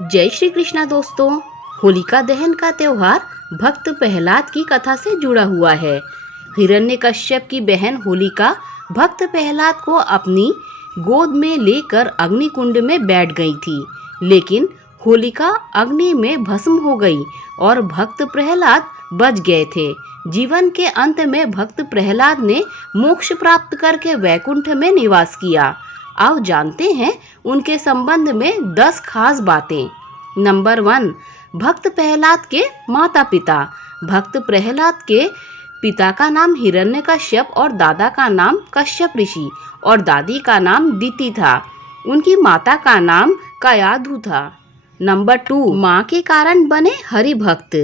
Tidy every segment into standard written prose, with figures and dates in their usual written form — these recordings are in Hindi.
जय श्री कृष्णा दोस्तों। होलिका दहन का त्योहार भक्त प्रहलाद की कथा से जुड़ा हुआ है। हिरण्यकश्यप की बहन होलिका भक्त प्रहलाद को अपनी गोद में लेकर अग्निकुंड में बैठ गई थी, लेकिन होलिका अग्नि में भस्म हो गई और भक्त प्रहलाद बच गए थे। जीवन के अंत में भक्त प्रहलाद ने मोक्ष प्राप्त करके वैकुंठ में निवास किया। आओ जानते हैं उनके संबंध में 10 खास बातें। नंबर 1, भक्त प्रहलाद के माता पिता। भक्त प्रहलाद के पिता का नाम हिरण्यकश्यप और दादा का नाम कश्यप ऋषि और दादी का नाम दिति था। उनकी माता का नाम कयाधु था। नंबर 2, माँ के कारण बने हरि भक्त।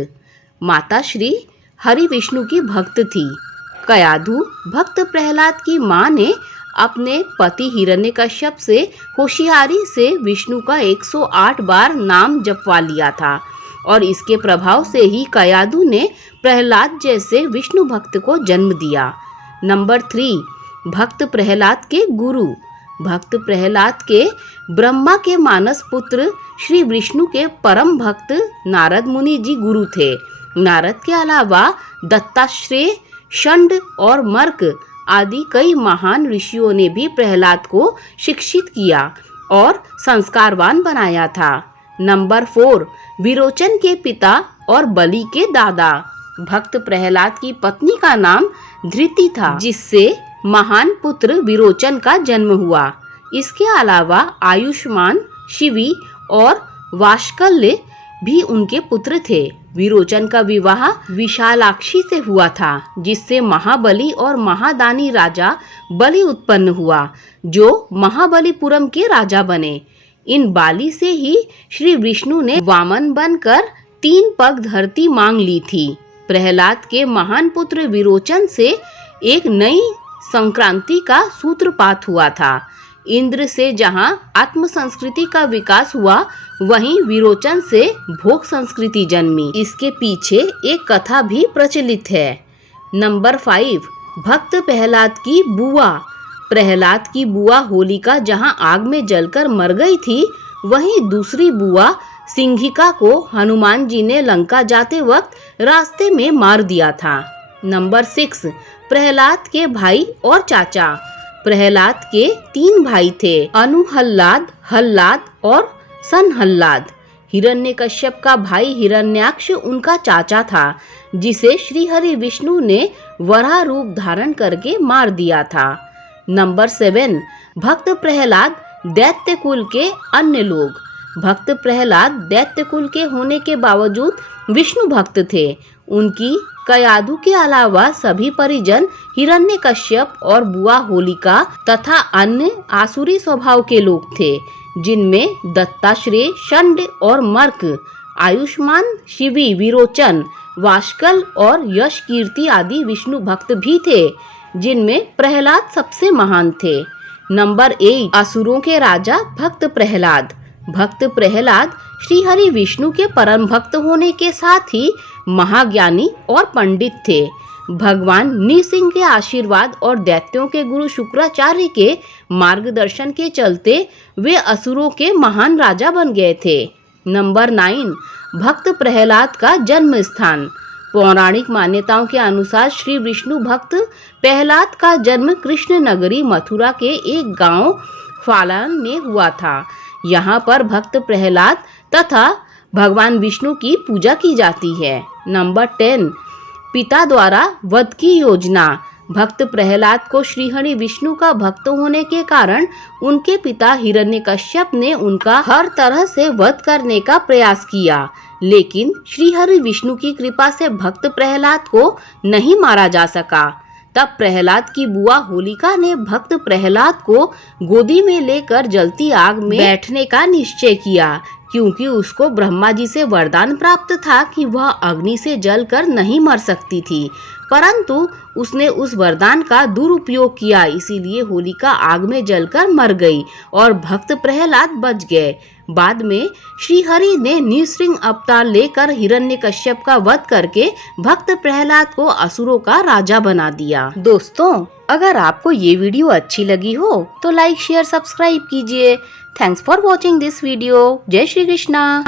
माता श्री हरि विष्णु की भक्त थी। कयाधु भक्त प्रहलाद की माँ ने अपने पति हिरण्यकश्यप से होशियारी से विष्णु का 108 बार नाम जपवा लिया था और इसके प्रभाव से ही कयाधु ने प्रहलाद जैसे विष्णु भक्त को जन्म दिया। नंबर 3, भक्त प्रहलाद के गुरु। भक्त प्रहलाद के ब्रह्मा के मानस पुत्र श्री विष्णु के परम भक्त नारद मुनि जी गुरु थे। नारद के अलावा दत्तात्रेय, षंड और मर्क आदि कई महान ऋषियों ने भी प्रहलाद को शिक्षित किया और संस्कारवान बनाया था। नंबर 4, विरोचन के पिता और बलि के दादा। भक्त प्रहलाद की पत्नी का नाम धृति था, जिससे महान पुत्र विरोचन का जन्म हुआ। इसके अलावा आयुष्मान, शिवी और वाष्कल्य भी उनके पुत्र थे। विरोचन का विवाह विशालाक्षी से हुआ था, जिससे महाबली और महादानी राजा बलि उत्पन्न हुआ, जो महाबलीपुरम के राजा बने। इन बाली से ही श्री विष्णु ने वामन बनकर 3 पग धरती मांग ली थी। प्रहलाद के महान पुत्र विरोचन से एक नई संक्रांति का सूत्रपात हुआ था। इंद्र से जहाँ आत्म संस्कृति का विकास हुआ, वहीं विरोचन से भोग संस्कृति जन्मी। इसके पीछे एक कथा भी प्रचलित है। नंबर 5, भक्त प्रहलाद की बुआ। प्रहलाद की बुआ होलिका जहाँ आग में जलकर मर गई थी, वहीं दूसरी बुआ सिंघिका को हनुमान जी ने लंका जाते वक्त रास्ते में मार दिया था। नंबर 6, प्रहलाद के भाई और चाचा। प्रहलाद के 3 भाई थे, अनुहल्लाद, हल्लाद और सनहल्लाद। हिरण्यकश्यप का भाई हिरण्याक्ष उनका चाचा था, जिसे श्री हरि विष्णु ने वराह रूप धारण करके मार दिया था। नंबर 7, भक्त प्रहलाद दैत्य कुल के अन्य लोग। भक्त प्रहलाद दैत्य कुल के होने के बावजूद विष्णु भक्त थे। उनकी कयाधु के अलावा सभी परिजन हिरण्यकश्यप और बुआ होलिका तथा अन्य आसुरी स्वभाव के लोग थे, जिनमें दत्तात्रेय, षंड और मर्क, आयुष्मान, शिवी, विरोचन, वाष्कल और यश कीर्ति आदि विष्णु भक्त भी थे, जिनमें प्रहलाद सबसे महान थे। नंबर 8, असुरों के राजा भक्त प्रहलाद। भक्त प्रहलाद श्री हरि विष्णु के परम भक्त होने के साथ ही महाज्ञानी और पंडित थे। भगवान नृसिंह के आशीर्वाद और दैत्यों के गुरु शुक्राचार्य के मार्गदर्शन के चलते वे असुरों के महान राजा बन गए थे। नंबर 9, भक्त प्रहलाद का जन्म स्थान। पौराणिक मान्यताओं के अनुसार श्री विष्णु भक्त प्रहलाद का जन्म कृष्ण नगरी मथुरा के एक गांव फालन में हुआ था। यहाँ पर भक्त प्रहलाद तथा भगवान विष्णु की पूजा की जाती है। नंबर 10, पिता द्वारा वध की योजना। भक्त प्रहलाद को श्रीहरि विष्णु का भक्त होने के कारण उनके पिता हिरण्यकश्यप ने उनका हर तरह से वध करने का प्रयास किया, लेकिन श्रीहरि विष्णु की कृपा से भक्त प्रहलाद को नहीं मारा जा सका। तब प्रहलाद की बुआ होलिका ने भक्त प्रहलाद को गोदी में लेकर जलती आग में बैठने का निश्चय किया, क्योंकि उसको ब्रह्मा जी से वरदान प्राप्त था कि वह अग्नि से जलकर नहीं मर सकती थी, परंतु उसने उस वरदान का दुरुपयोग किया, इसीलिए होलिका आग में जलकर मर गई और भक्त प्रहलाद बच गए। बाद में श्री हरि ने नृसिंह अवतार लेकर हिरण्यकश्यप का वध करके भक्त प्रहलाद को असुरों का राजा बना दिया। दोस्तों, अगर आपको ये वीडियो अच्छी लगी हो तो लाइक शेयर सब्सक्राइब कीजिए। Thanks for watching this video. जय श्री कृष्णा।